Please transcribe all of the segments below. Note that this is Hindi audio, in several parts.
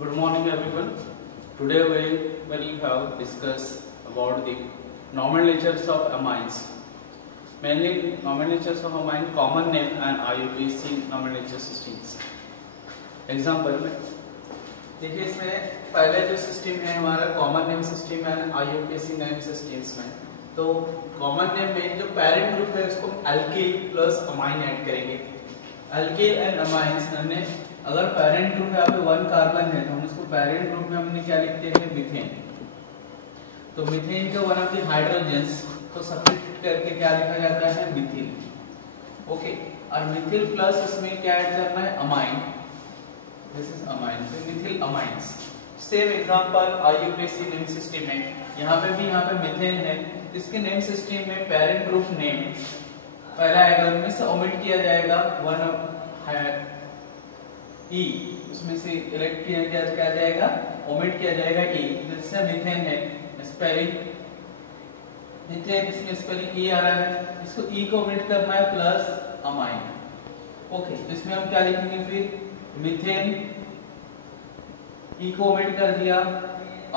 Good morning everyone. Today we will have discussed about the nomenclatures of amines. Mainly nomenclatures of amine, common name and IUPAC nomenclature systems. Example में देखिए इसमें पहले जो सिस्टम है हमारा कॉमन नेम सिस्टम है IUPAC नेम सिस्टम्स में। तो कॉमन नेम में जो पेरेंट ग्रुप है उसको अल्किल प्लस अमाइन ऐड करेंगे। अल्किल एंड अमाइंस हमने अगर पेरेंट ग्रुप यहाँ पे 1 कार्बन है तो हम उसको पेरेंट ग्रुप में हमने क्या लिखते हैं मीथेन। तो मीथेन का वन ऑफ द हाइड्रोजन्स को सब्स्टिट्यूट करके क्या लिखा जाता है मिथिल। ओके, और मिथिल प्लस इसमें क्या ऐड करना है अमाइन। दिस इज अमाइन, तो Mithil amines. Same example IUPAC name system में यहाँ पे मीथेन है। इसके नेम सिस्टम में पेरेंट ग्रुप नेम पहला आएगा, उनमें से ओमिट किया जाएगा वन ऑफ ई, उसमें से इलेक्ट किया जाएगा ओमिट किया जाएगा ई। जैसे मीथेन है स्पेलिंग मीथेन, इसमें स्पेलिंग ई आ रहा है, इसको ई को ओमिट करना है प्लस अमाइन। ओके, तो इसमें हम क्या लिखेंगे फिर मीथेन, ई को ओमिट कर दिया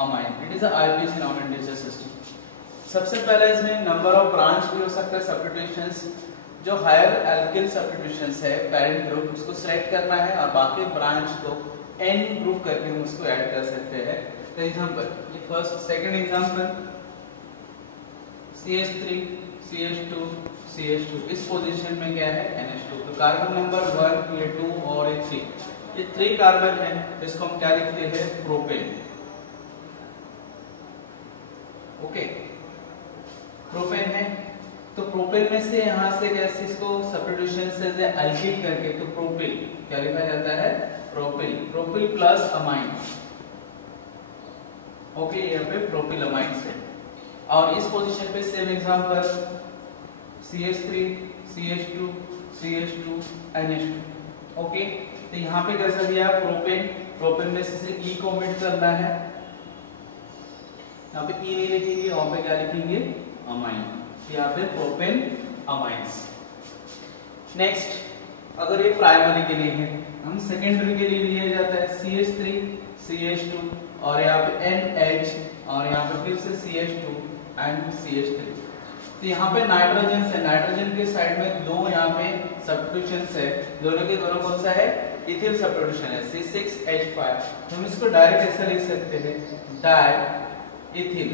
amine. It is a IUPAC nomenclature system. सबसे पहले इसमें नंबर ऑफ ब्रांच भी हो सकता है सब्स्टिट्यूशंस। जो हायर एल्किल सब्स्टिट्यूशंस है पेरेंट ग्रुप उसको सिलेक्ट करना है और बाकी ब्रांच को n ग्रुप करके हम उसको ऐड कर सकते हैं। तो एग्जांपल ये first second example CH3 CH2 CH2 इस पोजीशन में क्या है NH2। तो कार्बन नंबर 1 ये 2 और ये 3, ये 3 कार्बन है, इसको हम क्या लिखते हैं प्रोपेन। ओके, प्रोपेन है। तो प्रोपेन में से यहां से कैसे इसको सब्स्टिट्यूशन से अल्किल करके तो प्रोपिल क्या लिखा जाता है propyl, propyl plus amine. Okay, यहाँ पे प्रोपिल अमाइन है। और इस पोजीशन पे same example CH3 CH2 CH2 NH2। Okay, तो यहाँ पे कैसा दिया प्रोपेन, प्रोपेन में से ई को ओमिट करना है, यहाँ पे ई नहीं लिखेंगे, वहां पे क्या लिखेंगे अमाइन। यहाँ पे प्रोपेन अमाइंस। नेक्स्ट अगर ये प्राइमरी के लिए है, हम सेकेंडरी के लिए लिया जाता है CH3 CH2 और यहाँ पे NH और यहाँ पे फिर से CH2 एंड CH3। तो यहाँ पे नाइट्रोजन है, नाइट्रोजन के साइड में दो यहाँ पे सब्स्टिट्यूशंस है, दोनों के दोनों कौन सा है इथिल सब्स्टिट्यूशन है C6H5। तो हम इसको डायरेक्ट ऐसे लिख सकते हैं डाई इथिल।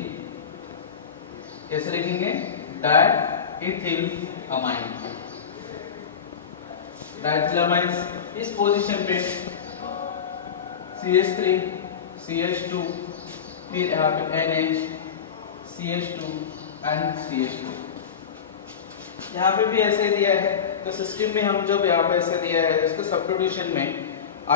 कैसे लिखेंगे डाइथिल अमाइन, डाइथिल अमाइन। इस पोजीशन पे CH3 CH2 फिर यहाँ पे NH CH2 एंड CH2। यहाँ पे भी ऐसे दिया है। तो सिस्टम में हम जब यहाँ पे ऐसे दिया है इसको सब्स्टिट्यूशन में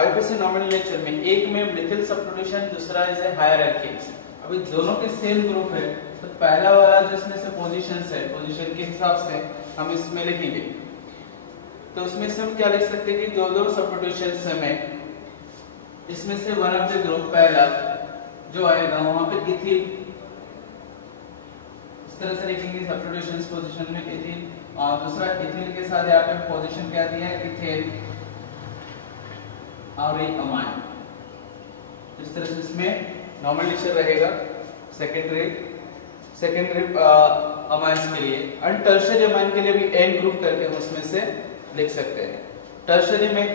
IUPAC नोमेनक्लेचर में एक में मिथिल सब्स्टिट्यूशन, दूसरा इज हायर एल्केन्स। अभी दोनों के सेम ग्रुप है तो पहला वाला जिसमें से पोजीशंस है पोजीशन के हिसाब से हम इसमें लिखेंगे। तो उसमें से हम क्या लिख सकते हैं कि दो सब्स्टिट्यूशंस में इसमें से वन ऑफ द ग्रुप पहला जो आएगा वहां पे इथिल, इस तरह से लिखेंगे सब्स्टिट्यूशंस पोजीशन में इथिल, और दूसरा इथिल के साथ यहाँ पे पोजीशन क्या दिया है इथेन और एक अमाइन। इस तरह से इसमें नोमेनक्लेचर रहेगा सेकेंडरी अमाइंस के लिए। और टर्शियरी अमाइन के लिए भी n ग्रुप करके हम उसमें से लिख सकते हैं। टर्शियरी में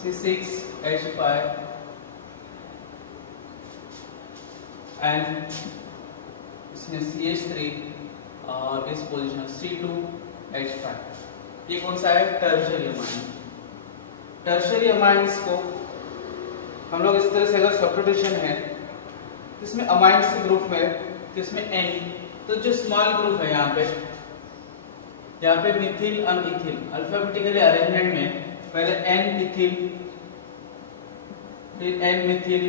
C6H5 एंड इसमें CH3 और इस पोजीशन C2H5। ये कौन सा है टर्शियरी अमाइन। टर्शियरी अमाइंस को हम लोग इस तरह से अगर सब्स्टिट्यूशन है इसमें अमाइंस ग्रुप में तो इसमें N, तो जो स्मॉल ग्रुप है यहाँ पे मिथिल और इथिल अल्फाबेटिकली अरेंजमेंट में पहले N इथिल फिर N मिथिल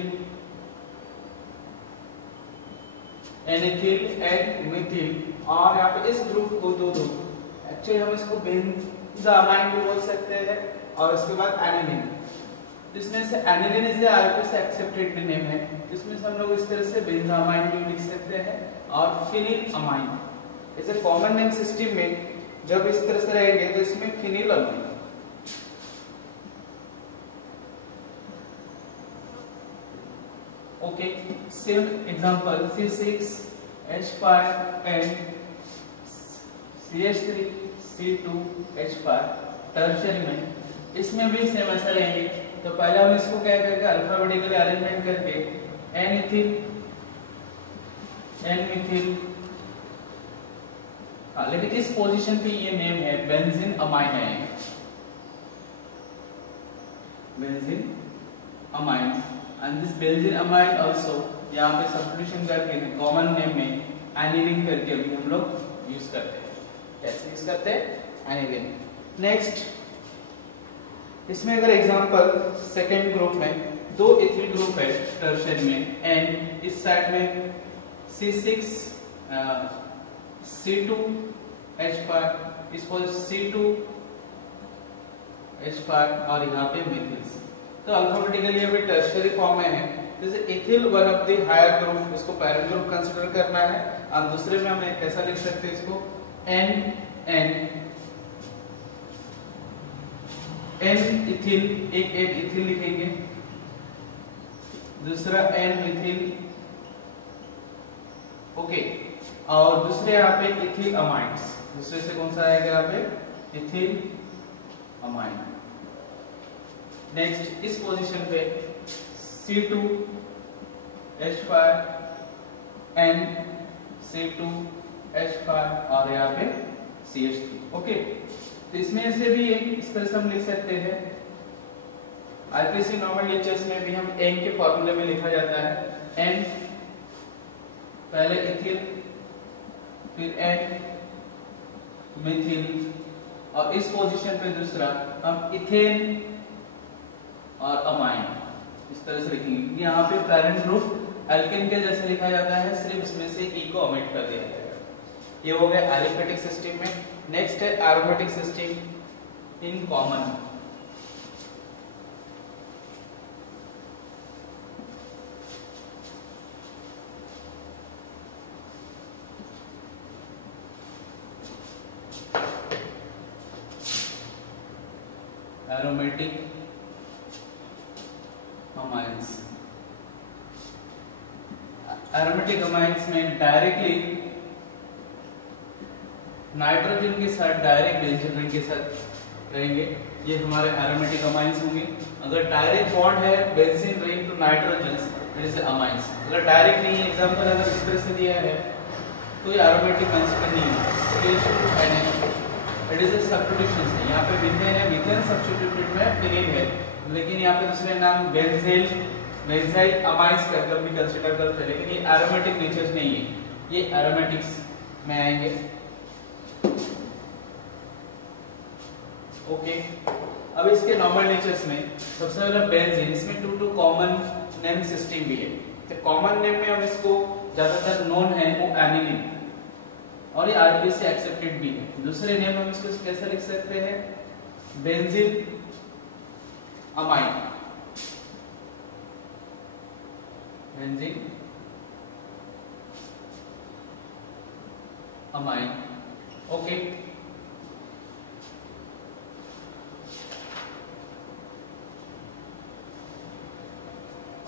एनिथिल एंड मिथिल, और यहाँ पे इस ग्रुप को दो एक्चुअली हम इसको बेंजामाइन भी बोल सकते हैं और उसके बाद एनिलीन। जिसमें से aniline is IUPAC accepted name है, इसमें से हम लोग इस तरह से बेंजामाइन भी लिख सकते हैं और फिनिल अमाइन। ऐसे कॉमन नेम सिस्टम में जब इस तरह से रहेंगे तो इसमें phenyl amine. Okay, same example C6H5 CH3C2H5 tertiary में, इसमें भी सेम ऐसा रहेंगे। तो पहले हम इसको क्या करके अल्फाबेटिकली अरेंजमेंट करके N मिथिल, लेकिन इस पोजीशन पे ये नेम है बेंजीन अमाइन है, benzene amine. And this benzene amine also यहाँ पे सब्स्टिट्यूशन करके कॉमन नेम में एनिलीन करके भी हम लोग यूज करते हैं। कैसे यूज करते हैं? एनिलीन। नेक्स्ट, इसमें अगर एग्जांपल सेकेंड ग्रुप में दो इथिल ग्रुप है टर्शियरी में, एंड इस साइड में C6C2H5, इस पर C2H5 और यहाँ पे मिथिल्स। तो अल्फाबेटिकली अभी टर्शियरी फॉर्म में है। जैसे ethyl one of the higher group, इसको पैरेंट ग्रुप कंसीडर करना है, और दूसरे में हम कैसा लिख सकते हैं इसको N इथिल, एक इथिल लिखेंगे, दूसरा N मिथिल। ओके, और दूसरे यहाँ पे इथिल अमाइन्स, दूसरे से कौन सा आएगा यहाँ पे? Ethyl amine. नेक्स्ट, इस पोजीशन पे C2H5 N C2H5 और यहाँ पे CH3। ओके, तो इसमें से भी इस तरह से हम लिख सकते हैं। आईपीसी नॉर्मल लेक्चर्स में भी हम N के फॉर्मूले में लिखा जाता है, N पहले इथिल, फिर N मिथिल, और इस पोजीशन पे दूसरा हम इथेन और अमाइन इस तरह से लिखेंगे। यहाँ पे पैरेंट ग्रुप एल्केन के जैसे लिखा जाता है, सिर्फ इसमें से E को ओमिट कर दिया जाएगा। ये हो गया एलिफेटिक सिस्टम में। नेक्स्ट है aromatic system in common. Aromatic amines. Aromatic amines में डायरेक्टली नाइट्रोजन के साथ डायरेक्ट बेंजीन के साथ रहेंगे, ये हमारे एरोमेटिक अमाइंस होंगे। अगर डायरेक्ट बॉन्ड है benzene ring to nitrogen, it is amines. अगर डायरेक्ट नहीं है, एग्जांपल अगर इस तरह से दिया है तो ये एरोमेटिक कंसिडर नहीं है, इट इज अ सब्स्टिट्यूशन है। यहाँ पे मीथेन है, मीथेन सब्स्टिट्यूटेड में फिनिल है, लेकिन यहाँ पे दूसरे नाम बेंजाइल अमाइंस करके भी कंसीडर करते हैं, लेकिन ये एरोमेटिक नेचर्स नहीं है, ये एरोमेटिक्स में आएंगे। ओके, अब इसके नॉर्मल नेचर्स में सबसे पहले बेंजीन, इसमें टू कॉमन नेम सिस्टम भी है। तो कॉमन नेम में हम इसको ज्यादातर नोन है वो एनिलीन, और ये आईपीसी एक्सेप्टेड भी है। दूसरे नेम हम इसको कैसे लिख सकते हैं? Benzene amine, benzene amine. Okay,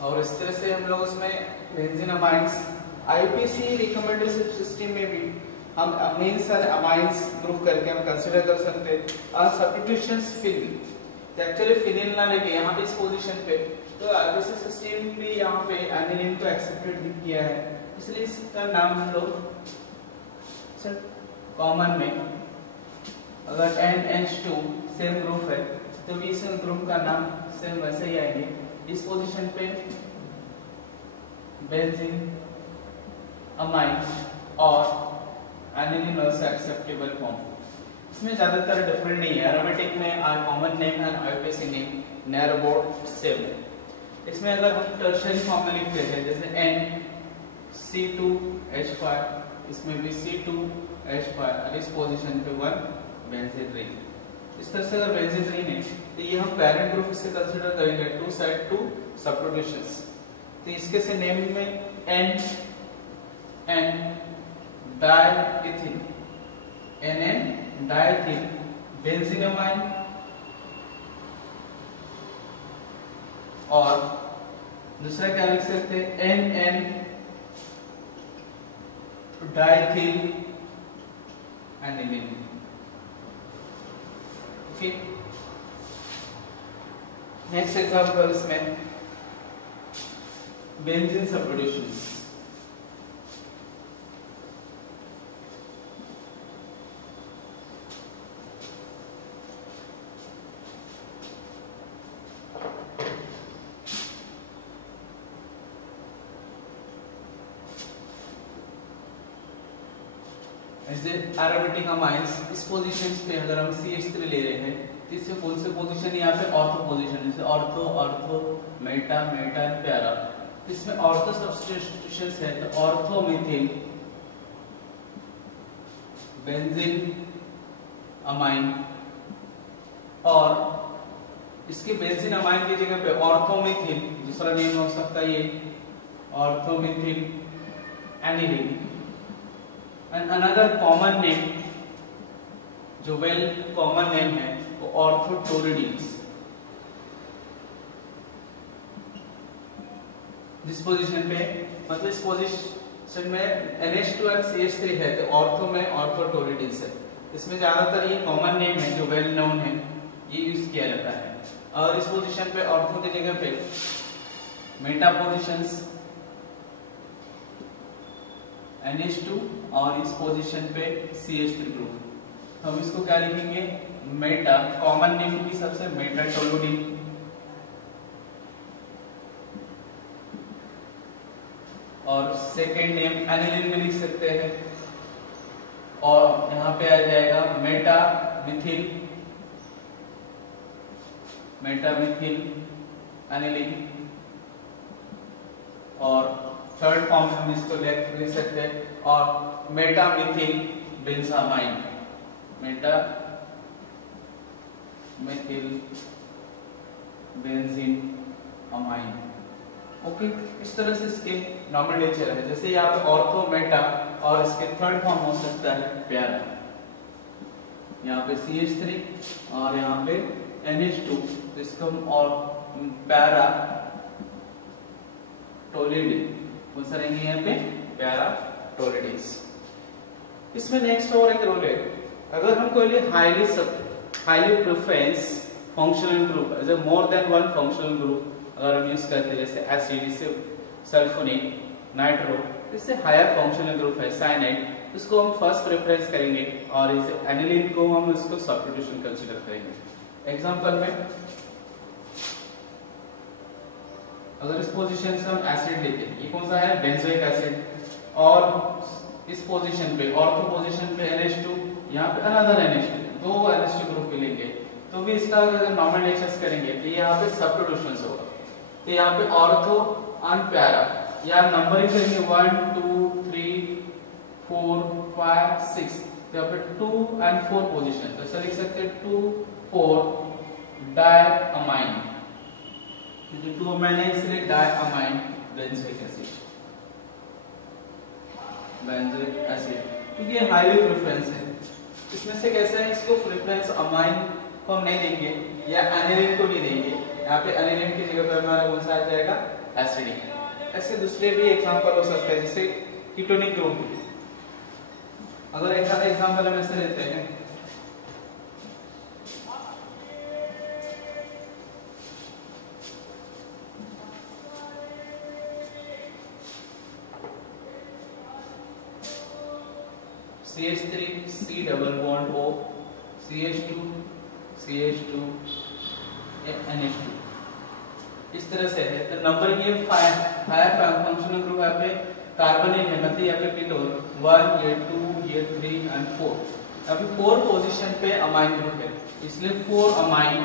और इस तरह से हम लोग उसमें benzene amines, IPC recommendation system में भी हम अमीन्स और अमाइंस ग्रुप करके हम कंसीडर कर सकते हैं। और सब्स्टिट्यूशंस फिनिल, एक्चुअली फिनिल ना लेके यहाँ पे इस पोजीशन पे, तो आईपीसी सिस्टम भी यहाँ पे एनिलीन को एक्सेप्टेड किया है, इसलिए इसका नाम हम लोग कॉमन में, अगर NH2 सेम ग्रुप है तो भी इस ग्रुप का नाम सेम वैसे ही आएंगे। इस पोजीशन पे बेंजीन अमाइन और एनिलीन आल्सो एक्सेप्टेबल फॉर्म। इसमें ज्यादातर डिफरेंट नहीं है, एरोमेटिक में common name and IPC name near about same. इसमें अगर हम टर्शियरी फॉर्म में लिखते हैं, जैसे N C2H5, इसमें भी C2H5 और इस पोजीशन पे 1 बेंजीन रिंग। इस तरह से अगर बेंजीन रिंग है तो ये हम पेरेंट ग्रुप इससे कंसीडर करेंगे, टू साइड टू सबस्टिट्यूशंस। तो इसके से नेम में N diethyl, N diethyl benzenamine, और दूसरा क्या लिख सकते हैं, N diethyl aniline. Okay, next example इसमें बेंजीन सबस्टिट्यूशंस। एरोमेटिक अमाइंस, इस पोजीशंस पे अगर हम CH3 ले रहे हैं तो इससे कौन से पोजीशन, यहाँ पे ऑर्थो पोजीशन, जैसे ortho ortho Meta Meta para. इसमें ऑर्थो सब्स्टिट्यूशंस है तो ऑर्थो मिथिल बेंजीन अमाइन, और इसके बेंजीन अमाइन की जगह पे ऑर्थोमिथिल, दूसरा नेम हो सकता है ये orthomethyl aniline. And another common name, जो वेल कॉमन नेम है वो ऑर्थोटोरिडीन्स। जिस पोजीशन पे, मतलब इस पोजीशन में NH2 और CH3 है तो ऑर्थो में ऑर्थोटोरिडीन्स है। इसमें ज्यादातर ये कॉमन नेम है जो वेल नोन है, ये यूज किया जाता है। और इस पोजीशन पे ऑर्थो की जगह पे मेटा पोजीशंस NH2 और इस पोजीशन पे CH3 ग्रुप। तो हम इसको क्या लिखेंगे, मेटा, कॉमन नेम की सबसे मेटाटोलोडीन, और सेकेंड नेम एनिलीन में लिख सकते हैं, और यहाँ पे आ जाएगा मेटा मिथिल एनिलीन, और थर्ड फॉर्म में हम इसको लिख सकते हैं और meta methyl benzamine, meta methyl benzene amine. Okay, इस तरह से इसके नॉमिनेचर है। जैसे यहाँ पे ऑर्थो मेटा और इसके थर्ड फॉर्म हो सकता है प्यारा, यहाँ पे CH3 और यहाँ पे NH2, तो इसको हम और पैरा टोलिडिन कौन सा रहेंगे, यहाँ पे पैरा टोलिडिस। इसमें नेक्स्ट और एक रोल है, अगर हम कोई highly preference functional group, as more than one functional group अगर हम यूज करते हैं, जैसे एसिड, इससे सल्फोनिक, नाइट्रो, इससे हायर फंक्शनल ग्रुप है साइनाइड, इसको हम फर्स्ट प्रेफरेंस करेंगे, और इस एनिलीन को हम इसको सब्स्टिट्यूशन कंसीडर करेंगे। एग्जांपल में अगर इस पोजीशन से हम एसिड लेते हैं, ये कौन सा है, बेंजोइक एसिड, और इस पोजीशन पे ऑर्थो पोजीशन पे NH2, यहाँ पे अनदर NH2, दो NH2 ग्रुप के लेंगे, तो भी इसका अगर नॉमिनेशंस करेंगे तो यहाँ पे सब्स्टिट्यूशंस होगा। तो यहाँ पे ऑर्थो एंड पैरा, या नंबरिंग करेंगे 1 2 3 4 5 6, तो यहाँ पे 2 and 4 पोजीशन, तो ऐसा लिख सकते हैं 2 4 डायअमाइन, क्योंकि 2 अमाइन है इसलिए डायअमाइन बेंजोइक एसिड, क्योंकि ये हाईली प्रेफरेंस है। इसमें से कैसे है, इसको प्रेफरेंस अमाइन को हम नहीं देंगे या एनिलीन को नहीं देंगे, यहाँ पे एनिलीन की जगह पर हमारा कौन सा आ जाएगा, एसिडिक। ऐसे दूसरे भी एग्जांपल हो सकते हैं, जैसे कीटोनिक ग्रुप। अगर एक एग्जांपल हम ऐसे लेते हैं, CH3 C double bond O, CH2 CH2 NH2, इस तरह से है। तो नंबर ये 5 फंक्शनल ग्रुप यहाँ पे कार्बनिक है, मतलब यहाँ पे कीटोन 1 ये 2 ये 3 एंड 4, अभी 4 पोजीशन पे अमाइन ग्रुप है, इसलिए 4 अमाइन,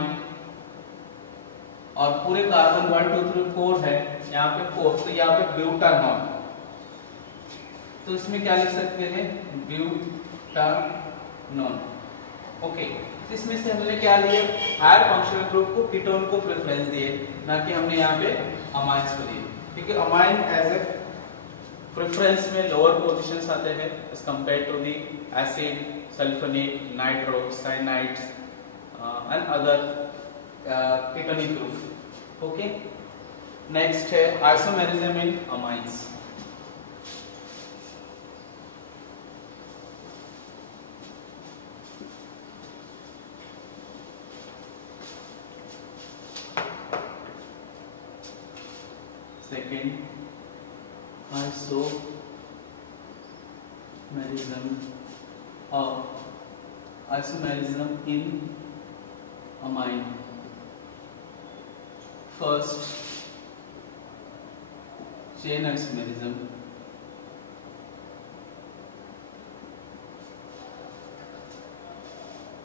और पूरे कार्बन 1 2 3 4 है, यहाँ पे 4, तो यहाँ पे ब्यूटानॉल, तो इसमें क्या लिख सकते हैं, ब्यूटानॉल। ओके, इसमें से हमने क्या लिए, हायर फंक्शनल ग्रुप को, कीटोन को प्रेफरेंस दिए, ना कि हमने यहाँ पे अमाइंस को दिए, क्योंकि अमाइन एज ए प्रेफरेंस में लोअर पोजीशंस आते हैं as compared to the acid, sulphonic, nitro, cyanides and other ketonic group. Okay, next है isomerism in amines. Second, isomerism in amine. First, chain isomerism.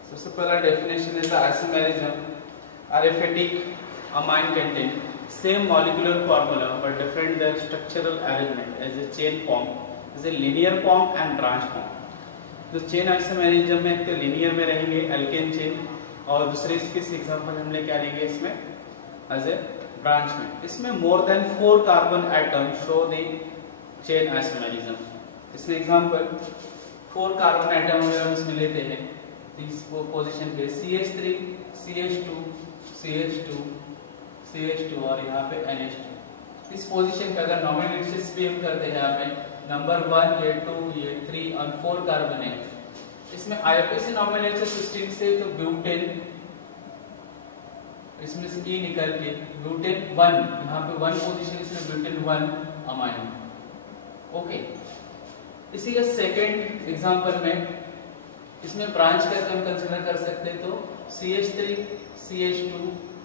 सबसे पहला डेफिनेशन है isomerism aliphatic amine contain same molecular formula but different their structural arrangement as a chain form, as a linear form and branch form. तो चेन आइसोमेरिज्म में एक तो लिनियर में रहेंगे एल्केन चेन, और दूसरे इसके एग्जांपल हम क्या लेंगे इसमें एज ए ब्रांच में। इसमें more than 4 carbon atom show the chain isomerism. इसमें एग्जांपल 4 कार्बन एटम अगर हम इसमें लेते हैं इस पोजीशन पे CH3, CH2, CH2, CH2 और यहाँ पे NH2। इस पोजीशन पे अगर नॉमिनेशंस भी हम करते हैं यहाँ पे नंबर 1, ये 2, ये 3 और 4 कार्बन है। इसमें IUPAC नॉमिनेशन सिस्टम से तो ब्यूटेन, इसमें से E निकल के ब्यूटेन 1, यहाँ पे 1 पोजीशन, इसमें ब्यूटेन 1 अमाइन। ओके, इसी का सेकंड एग्जांपल में इसमें ब्रांच करके हम कंसीडर कर सकते हैं तो CH3, CH2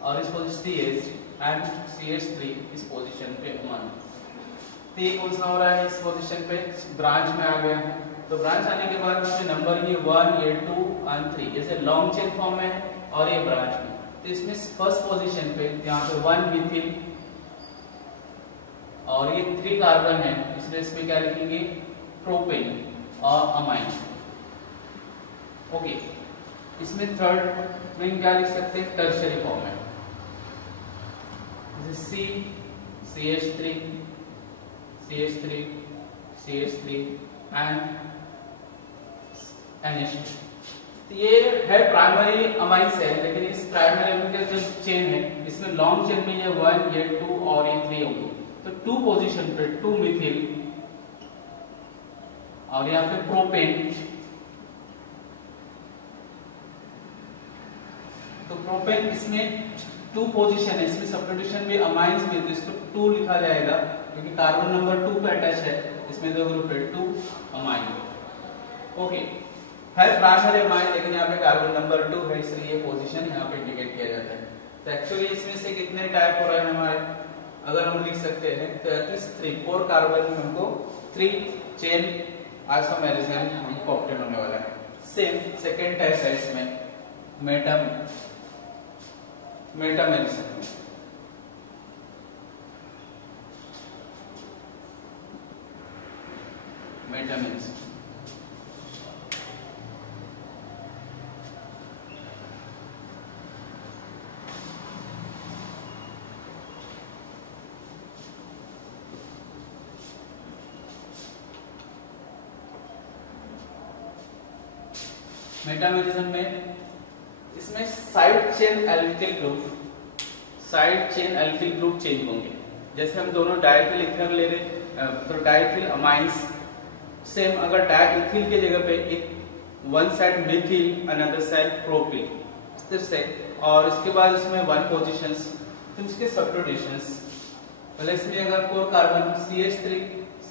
और इस पोजीशन CH एंड CH3 इस पोजीशन पे अमाइन। तो ये कौन सा हो रहा है इस पोजीशन पे ब्रांच में आ गया है। तो ब्रांच आने के बाद इसमें नंबर ये 1, ये 2 और 3 जैसे लॉन्ग चेन फॉर्म में है और ये ब्रांच में। तो इसमें फर्स्ट पोजीशन पे यहाँ पे 1 मिथिल और ये 3 कार्बन है, इसलिए इसमें क्या लिखेंगे प्रोपेन और अमाइन। ओके, इसमें थर्ड में क्या लिख सकते हैं टर्शियरी फॉर्म है, जैसे CH3, CH3, CH3 and NH2। तो ये है प्राइमरी अमाइंस है, लेकिन इस प्राइमरी अमाइन का जो चेन है इसमें लॉन्ग चेन में ये 1, ये 2 और ये 3 होंगे। तो 2 पोजीशन पे 2 मिथिल और यहाँ पे प्रोपेन। तो प्रोपेन इसमें 2 पोजीशन है, इसमें सब्स्टिट्यूशन भी अमाइंस में तो इसको 2 लिखा जाएगा क्योंकि कार्बन नंबर 2 पे अटैच है। इसमें 2 ग्रुप है 2 अमाइन। ओके, है प्राइमरी अमाइन, लेकिन यहाँ पे कार्बन नंबर 2 है इसलिए ये पोजीशन यहाँ पे इंडिकेट किया जाता है। तो एक्चुअली इसमें से कितने टाइप हो रहे हैं हमारे, अगर हम लिख सकते हैं तो एटलीस्ट 4 कार्बन में हमको 3 चेन आइसोमेरिज्म हमको ऑब्टेन होने वाला है। सेम सेकंड टाइप है इसमें मेटामेरिज्म। मेटामेरिज्म मेटामेरिज्म में इसमें side chain alkyl group change होंगे। जैसे हम दोनों डाइथिल इथर ले रहे तो डाइथिल अमाइंस, सेम अगर डाइथिल के जगह पे एक one side Mithil another side propyl इस तरह से, और इसके बाद इसमें 1 पोजीशंस, तो इसके सब्स्टिट्यूशंस पहले इसमें अगर 4 कार्बन CH3,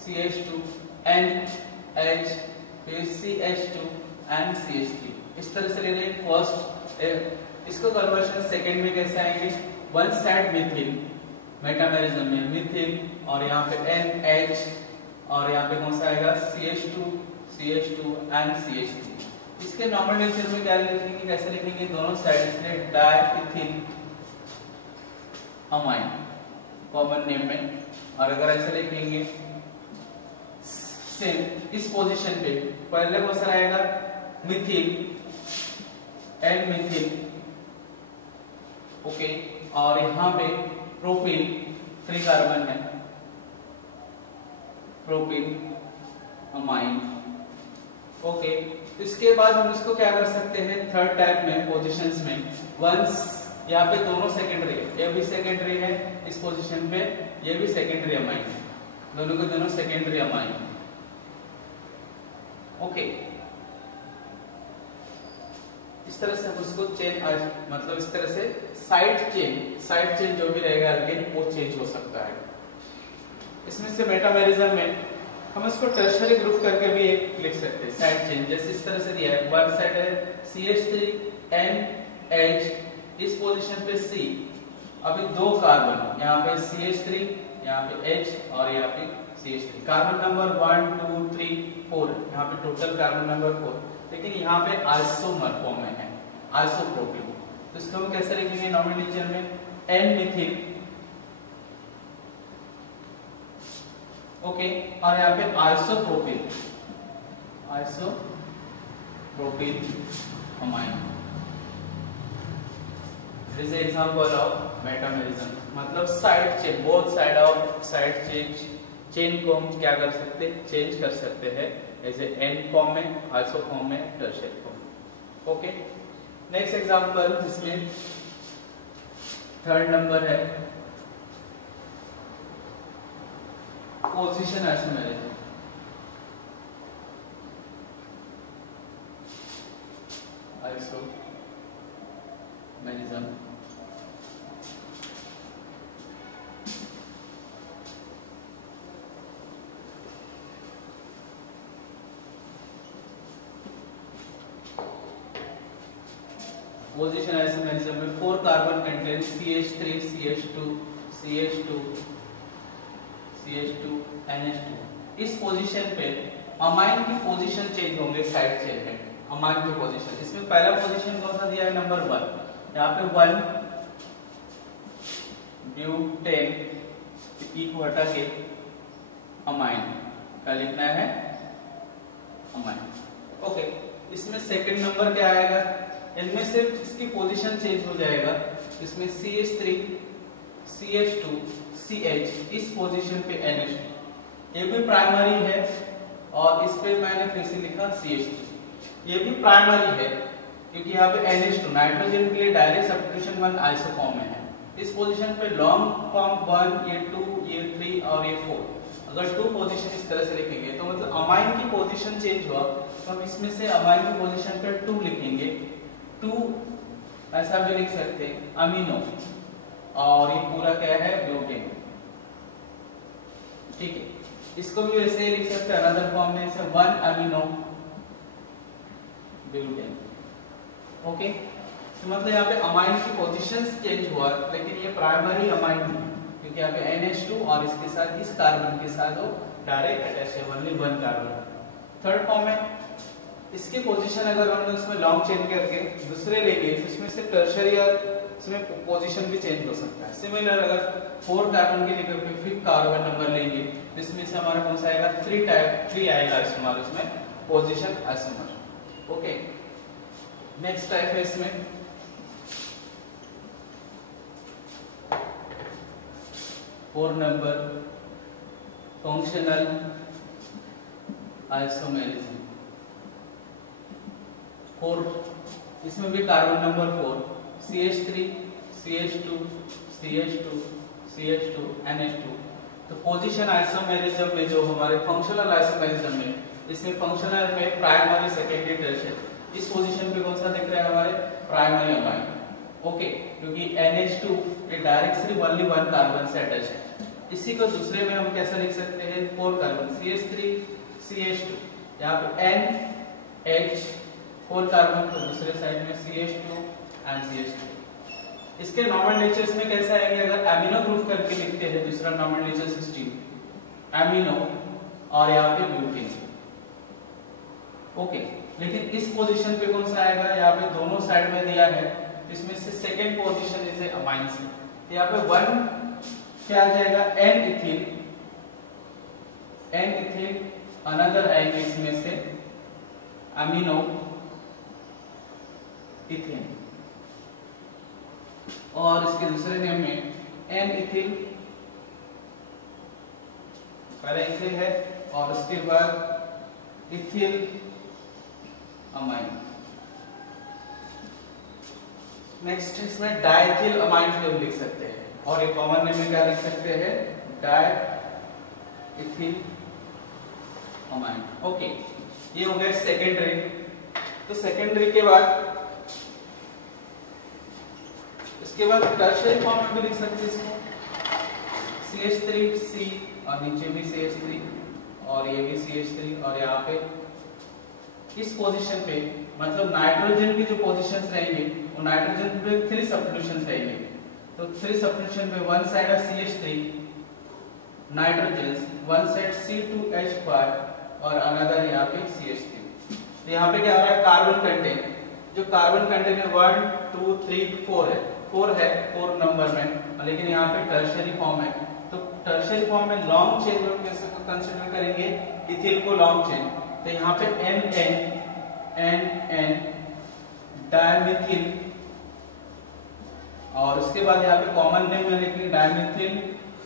CH2, NH, फिर CH2 एंड CH3 इस तरह से ले रहे हैं फर्स्ट। इसको कन्वर्शन सेकंड में कैसे आएंगे, 1 साइड मिथिल मेटामेरिज्म में मिथिल और यहाँ पे NH और यहाँ पे कौन सा आएगा CH2 एंड CH3। इसके नॉर्मल नेचर में क्या लिखेंगे, कैसे लिखेंगे, दोनों साइड इसलिए डाइथिल अमाइन कॉमन नेम में। और अगर ऐसे लिखेंगे सेम इस पोजीशन पे पहले कौन सा आएगा मिथिल एन मिथिल, ओके, और यहाँ पे प्रोपिल 3 कार्बन है, प्रोपिल अमाइन, ओके। इसके बाद हम इसको क्या कर सकते हैं, थर्ड टाइप में पोजीशंस में, वंस यहाँ पे दोनों सेकेंडरी, ये भी सेकेंडरी है इस पोजीशन पे, ये भी सेकेंडरी अमाइन है, दोनों के दोनों सेकेंडरी अमाइन, ओके। इस तरह से हम उसको चेंज, मतलब इस तरह से साइड चेंज जो भी रहेगा अल्केन वो चेंज हो सकता है। इसमें से मेटामेरिज्म में हम इसको टर्शरी ग्रुप करके भी एक लिख सकते हैं, साइड चेंज, जैसे इस तरह से दिया है, वन साइड है CH3NH, इस पोजीशन पे C, अभी 2 कार्बन, यहाँ पे CH3, यहाँ पे H और यहाँ पे CH3, कार्बन नंबर 1 2 3 4, यहाँ पे टोटल कार्बन नंबर 4, लेकिन यहाँ पे आइसोमर फॉर्म में है, आइसोप्रोपिल, तो इसको हम कैसे लिखेंगे नॉमिनेचर में, N मिथिल, ओके, और यहाँ पे isopropyl amine, this is example of metamerism, मतलब side chain, both side of side chain को हम क्या कर सकते हैं, चेंज कर सकते हैं, जैसे एन फॉर्म में, आइसो फॉर्म में, tertiary form, okay. Next example, इसमें थर्ड नंबर है पोजीशन आइसोमेरिज्म, पोजीशन आइसोमेरिज्म में 4 carbon contain CH3 CH2 CH2 CH2 NH2, इस पोजीशन पे अमाइन की पोजीशन चेंज होंगे, साइड चेंज है अमाइन की पोजीशन। इसमें पहला पोजीशन कौन सा दिया है, नंबर 1, यहाँ पे 1 ब्यूटेन, ई को हटा के अमाइन का लिखना है अमाइन, ओके। इसमें सेकंड नंबर क्या आएगा, इनमें से इसकी पोजीशन चेंज हो जाएगा, इसमें CH3 CH2 CH, इस पोजीशन पे NH2, ये भी प्राइमरी है, और इस पे मैंने फिर से लिखा CH3, ये भी प्राइमरी है क्योंकि यहाँ पे NH2 नाइट्रोजन के लिए डायरेक्ट सब्स्टिट्यूशन 1 आइसोफॉर्म में है। इस पोजीशन पे लॉन्ग फॉर्म 1, ये 2, ये 3 और ये 4, अगर 2 पोजीशन इस तरह से लिखेंगे तो मतलब अमाइन की पोजीशन चेंज हुआ, तो हम इसमें से अमाइन की पोजीशन पे 2 लिखेंगे, 2 ऐसा भी लिख सकते हैं अमीनो, और ये पूरा क्या है ब्यूटेन, ठीक है। इसको भी वैसे ही लिख सकते हैं अनदर फॉर्म में, से 1 अमीनो ब्यूटेन, ओके। तो मतलब यहाँ पे अमाइन की पोजीशंस चेंज हुआ, लेकिन ये प्राइमरी अमाइन है क्योंकि यहाँ पे NH2 और इसके साथ इस कार्बन के साथ वो डायरेक्ट अटैच है, ओनली 1 कार्बन। थर्ड फॉर्म है, इसकी पोजीशन अगर हम इसमें लॉन्ग चेंज करके दूसरे लेंगे तो इसमें से टर्शरी और इसमें पोजीशन भी चेंज हो सकता है। सिमिलर अगर 4 कार्बन के लिए फिर 5th कार्बन नंबर लेंगे तो इसमें से हमारा कौन सा आएगा, 3 आएगा हमारे इसमें position isomer, okay. Next type है इसमें फोर नंबर फंक्शनल आइसोमेरिज्म, 4, इसमें भी carbon number 4 CH3 CH2 CH2 CH2 NH2। तो पोजीशन आइसोमेरिज्म में जो हमारे फंक्शनल आइसोमेरिज्म में, इसमें फंक्शनल में प्राइमरी सेकेंडरी टर्शियरी, इस पोजीशन पे कौन सा दिख रहा है हमारे प्राइमरी अमाइन, ओके, क्योंकि NH2 ये डायरेक्ट सिर्फ ओनली 1 कार्बन से अटैच है। इसी को दूसरे में हम कैसे लिख सकते हैं, 4 कार्बन CH3 CH2, यहाँ पे NH 4 कार्बन, तो दूसरे साइड में CH2 एंड CH2। इसके नॉर्मल नेचर्स में कैसे आएंगे, अगर अमीनो ग्रुप करके लिखते हैं, दूसरा नॉर्मल नेचर 16 अमीनो और यहाँ पे ब्यूटेन, ओके। लेकिन इस पोजीशन पे कौन सा आएगा, यहाँ पे दोनों साइड में दिया है, इसमें से सेकेंड पोजीशन इज अमाइन से, यहाँ पे 1 क्या आ जाएगा, N इथिल, अनदर आएंगे इसमें से अमीनो इथेन, और इसके दूसरे नेम में एन इथिल, पहले इथिल है और उसके बाद इथिल अमाइन। नेक्स्ट इसमें डाइथिल अमाइन भी हम लिख सकते हैं, और एक कॉमन नेम में क्या लिख सकते हैं, डाई इथिल अमाइन। ओके, ये हो गया सेकेंडरी। तो सेकेंडरी के बाद इसके बाद टर्शियरी फॉर्म में भी लिख सकते हैं इसको, CH3C और नीचे भी CH3 और ये भी CH3, और यहाँ पे इस पोजीशन पे मतलब नाइट्रोजन की जो पोजीशंस रहेंगे वो नाइट्रोजन पे 3 सब्स्टिट्यूशंस रहेंगे। तो 3 सब्स्टिट्यूशन पे वन साइड है CH3 nitrogen, one side C2H5 और अनदर यहाँ पे CH3। तो यहाँ पे क्या हो रहा है, कार्बन कंटेंट, जो कार्बन कंटेंट है 1 2 3 4 है, 4 नंबर में, लेकिन यहाँ पे टर्शियरी फॉर्म है। तो टर्शियरी फॉर्म में लॉन्ग चेन हम कैसे कंसीडर करेंगे, इथिल को लॉन्ग चेन। तो यहाँ पे NN डायमिथिल, और उसके बाद यहाँ पे कॉमन नेम में लिखनी डायमिथिल,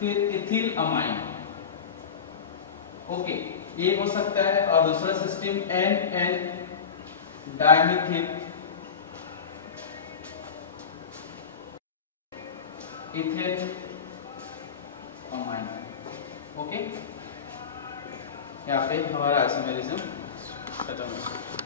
फिर इथिल अमाइन। ओके, ये हो सकता है। और दूसरा system NN dimethyl ethyl amine. Okay, यहाँ पे हमारा आइसोमेरिज्म खत्म हो गया।